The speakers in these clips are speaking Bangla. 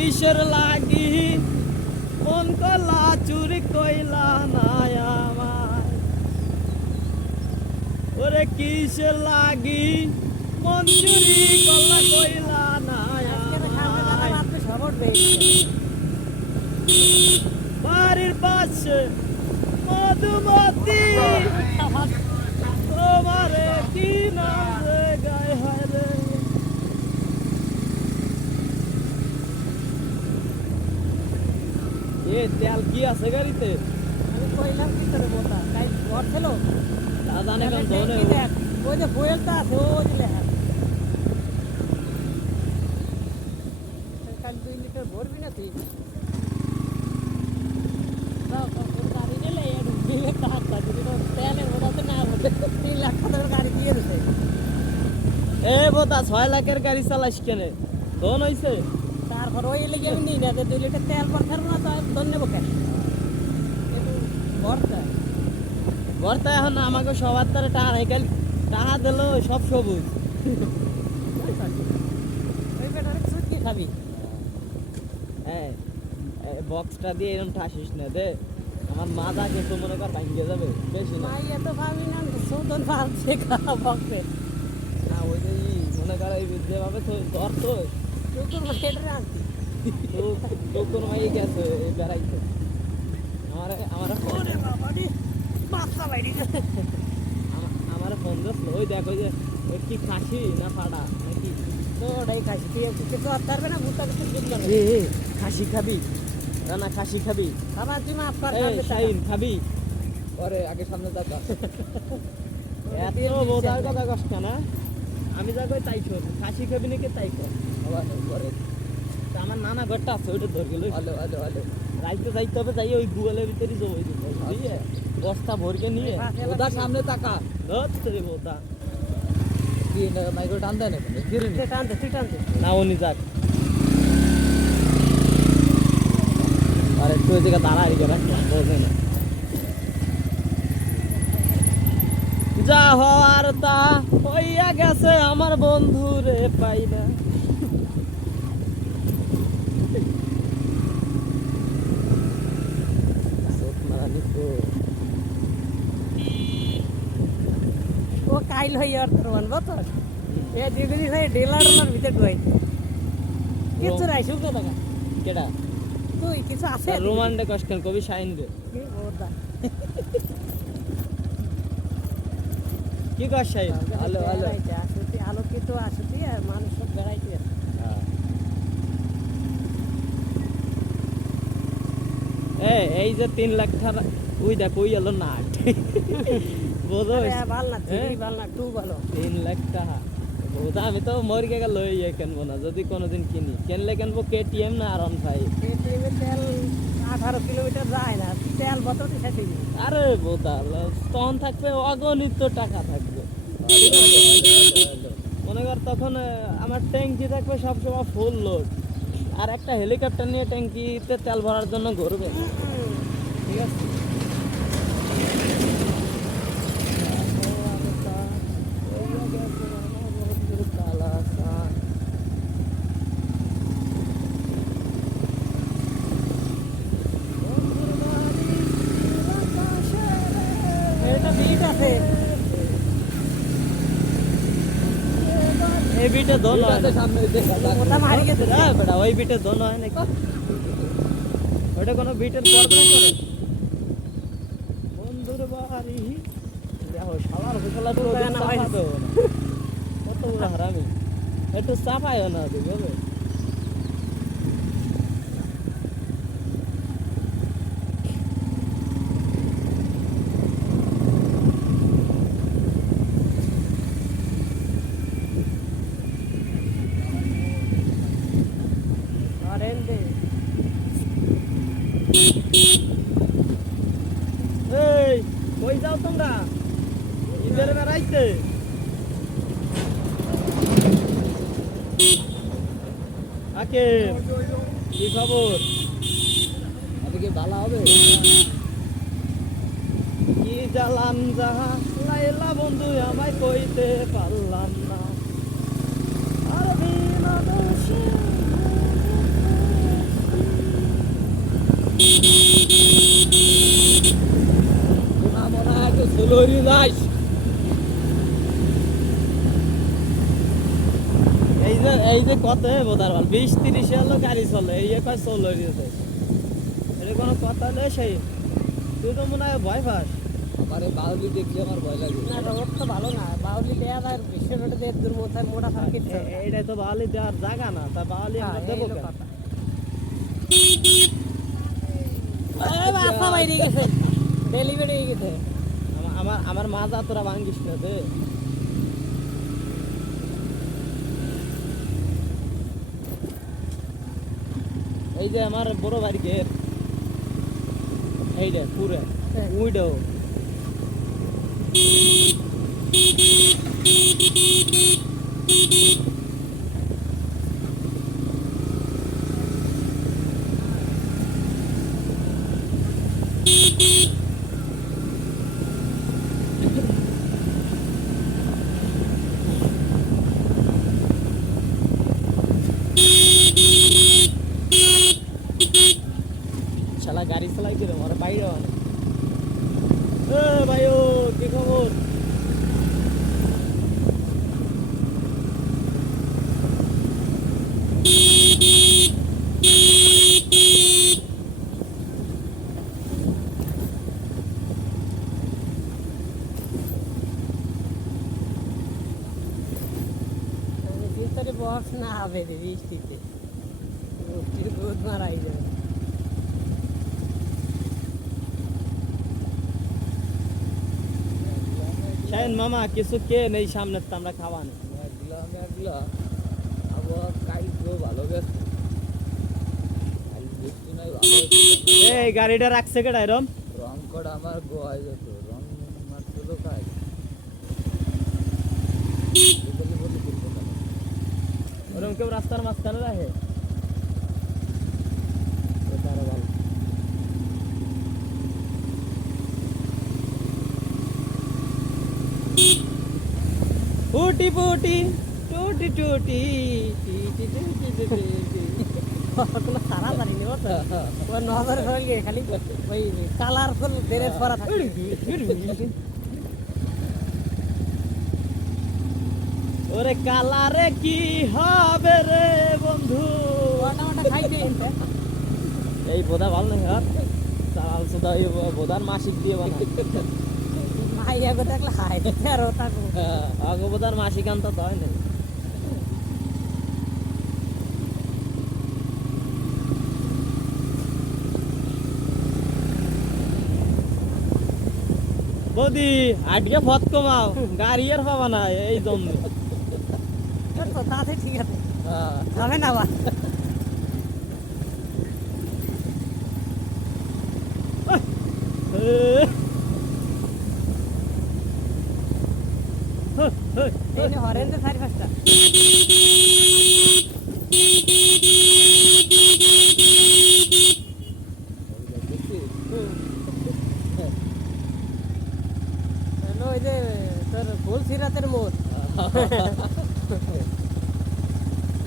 কিসের লাগি? মন কলা চুরি কইলা না আমার ওরে কিসের লাগি? মন চুরি কলা কইলা না আমার বাড়ির পাশে মধুমতি। তোমারে কি নাম রে গায় হায় রে এ তেল কি আছে গাড়িতে? দাদা নে কেন ধরে ওই যে বয়েলটা আছে ওই যে লেখা কাল দুই লিটার ভরবি না তুই। দাও, দাও, তোর গাড়ি নিলে একটু বিলে কাজ থাকে, কিন্তু তেলের বোঝাতে না হলে তিন লাখ টাকার গাড়ি দিয়ে দিছে। এ বোতা ছয় লাখের গাড়ি চালাইস কেনে? ধন হইছে? তারপর ওই লেগে আমি নিই না দুই লিটার তেল পাঠাবো না তো ধরে নেব কেন? একটু ভরটা এখন আমাকে সবার তারে টাকা নাই কাল টাকা দিল, সব সবুজ। খাবি। হ্যাঁ বক্সটা দিয়ে এরকম ঠাসিস না দে। আমার মাথা কিন্তু মনে কর ভাঙ্গে যাবে, বেশি না। এত খাবি না সৌদন পালছে খাওয়া বক্সে না, ওই যে মনে কর যেভাবে তো গেছে বেড়াইতে আমার আমার আমার ওই দেখ যে কি খাসি না ফাটা নাকি তো ওটাই তুই কিছু আর পারবে না ভুট্টা কিছু খাসি খাবি। না না খাসি খাবি। খাবার তুই মাফ কর এই শাহিন খাবি পরে আগে সামনে দেখা এত বোধার কথা কষ্ট না আমি যা কই তাই শোন খাসি খাবি নাকি তাই কর। আমার নানা ঘরটা আছে ওইটা ধর গেল। Hello hello hello. রাইতে যাইতে হবে যাই ওই গুগলের ভিতরে দিতে হবে বুঝলে? বস্তা ভরকে নিয়ে। ওদার সামনে তাকা। ধরতে রে বোধা কি মাইক্রো টান দেয় না। ফিরে নি উনি যাক। আর একটু ওই জায়গা বোঝে না যা হওয়ার তা হইয়া গেছে আমার বন্ধু রে পাই না। ও কাইল হই আর তোর তো? এ দিদি হয়ে ডেলার ভিতরে ঢুকাই কিছু নাই শুনতে টাকা কেডা? তুই কিছু আছে? রোমান্ডে কষ্ট কবি শাইন দে কি কি কর শাইন আলো, আলো। আসুতি আলোকিত আসুতি আর মানুষ সব বেড়াইতে আছে। এ এই যে তিন লাখ টাকা ওই দেখ ওই এলো নাট বোঝো? ভালো না হ্যাঁ? ভালো না টু ভালো। তিন লাখ টাকা। বোঝা আমি তো মরিকে গেল ইয়ে কিনবো না যদি কোনোদিন কিনি। কিনলে কিনবো কেটিএম না আর অন ফাইভ এটিএমে তেল আঠারো কিলোমিটার যায় না তেল বোতল শেষ আরে বোতাল তখন থাকবে অগণিত টাকা থাকবে। মনে কর তখন আমার ট্যাঙ্কি থাকবে সবসময় ফুল লোড আর একটা হেলিকপ্টার নিয়ে ট্যাঙ্কিতে তেল ভরার জন্য ঘুরবে। ঠিক আছে এটা বিট আছে এই বিটে দোন হয় ওটা মারি গেছে না বেটা ওই বিটে দোন হয় নাকি ওটা কোনো বিটের পর্ব করে বন্ধুর বাড়ি দেখো সবার বিশালা তো। কত বড় হারামি একটু চাপাইও না দিবে ধরেন দে এই তোমরা ঈদের বেড়াইতে আকে কি খবর? এদিকে ভালো হবে। কি জ্বালান যাহা? লাইলা বন্ধু আমায় কইতে পারলাম না। আর বিনা দোষে লরি যাস এই যে এই যে কত বোধার বল বিশ তিরিশে হলো গাড়ি চলে এই কয় চল এটা কোনো কথা নেই সেই তুই তো মনে হয় ভয় পাস আমারে বাউলি দেখলে আমার ভয় লাগে না রোড তো ভালো না বাউলি দেয়া আর বিশ্ব রোডে দিয়ে দূর মোটা মোটা সার্কিট এ- এ- তো বাওয়ালি দেওয়ার জায়গা না তা বাওয়ালি আমরা দেবো? বাসা বাইরে গেছে ডেলিভারি হয়ে গেছে আমার আমার মাজা তোরা ভাঙ্গিস না দে এই যে আমার বড় ভাই গেট এইটা পুরে। উইডো গাড়ি চালাই দিল আমার বাইরে ভাই, ও, কি খবর? ভিতরে বস না হবে বৃষ্টিতে। রোদ মারাই যাবে। শায়ন মামা কিছু কে নেই সামনে তো আমরা খাওয়ান। এই গাড়িটা রাখছে কেডা এরম রং করা আমার গোয়ায় যেত রং মারতে তো কাজ? ওরম কেউ রাস্তার মাঝখানে রাখে এ তারা ভালো। ফুটি ফুটি টুটি টুটি টি টি টি টি টি টি টি। কোনো সারা জানি নি তো ওই নজর হয়ে খালি ওই কালারফুল ড্রেস পরা থাকে। ওরে কালারে কি হবে রে বন্ধু। এই বোধা ভালো আর। এই বোধার মাসিক দিয়ে বানা মাইয়া গো দেখলে হাই আর ওটা গো। আগে বোধার মাসিক তো হয় না বৌদি আটকে ফত কমাও গাড়ি আর পাবা না এই জন্য। তাতে ঠিক আছে। হ্যাঁ। যাবে না বা এই হরেন তো সারি পাঁচটা ওই যে তোর ফুল সিরাতের মোড়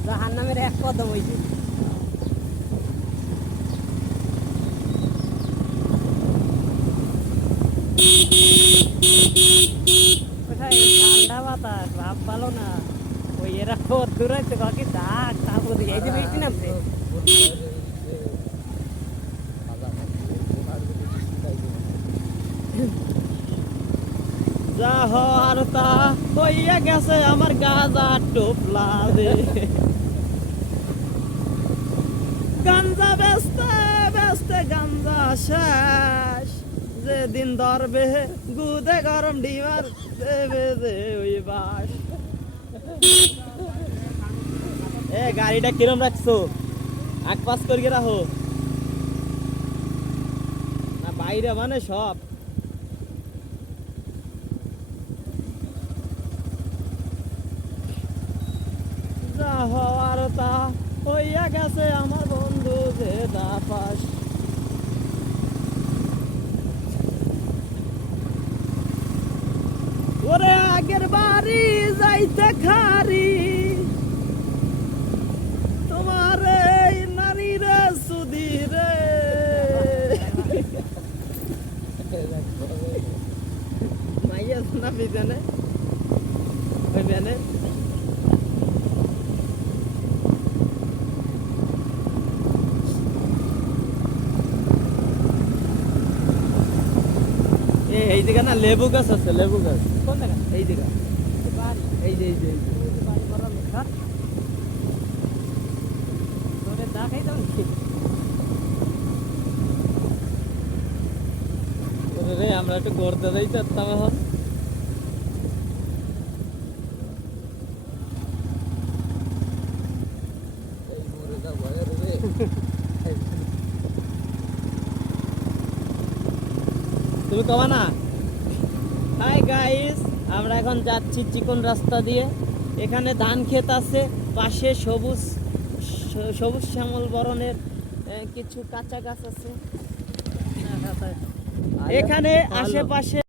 জাহান নামের এক কদম হয়েছে না। ওই এরা দাগ তারপর এই যে তা গেছে আমার গাজা টোপলা দে গাঞ্জা বেচতে বেচতে গাঞ্জা শেষ। যেদিন ধরবে গুদে গরম ডিমার দেবে দে ওই বাস। এ, গাড়িটা কিরম রাখছো? এক পাস করিয়ে রাখো। না, বাইরে মানে সব। যা হওয়ার তা হইয়া গেছে আমার বন্ধু যে না পাস। ওরে আগের বাড়ি যাইতে খারি। তোমার এই নারী রে সুদি রে। পিছনে ওই ভ্যানে এই দিকে না, লেবু গাছ আছে, লেবু গাছ। কোন জায়গা? এই দিকে। এই যে এই যে আমরা একটু ওই যাই চারতাম করার লোক, ধর। তোরে দেখাই দাও নাকি? ওরে রে আমরা একটু ঘুরতে যাই চাচ্তাম এখন এই মরে যা ভয়ের রে তুমি কবা না? হাই গাইস আমরা এখন যাচ্ছি চিকন রাস্তা দিয়ে। এখানে ধান ক্ষেত আছে পাশে সবুজ সবুজ শ্যামল বরণের কিছু কাঁচা গাছ আছে। এখানে আশেপাশে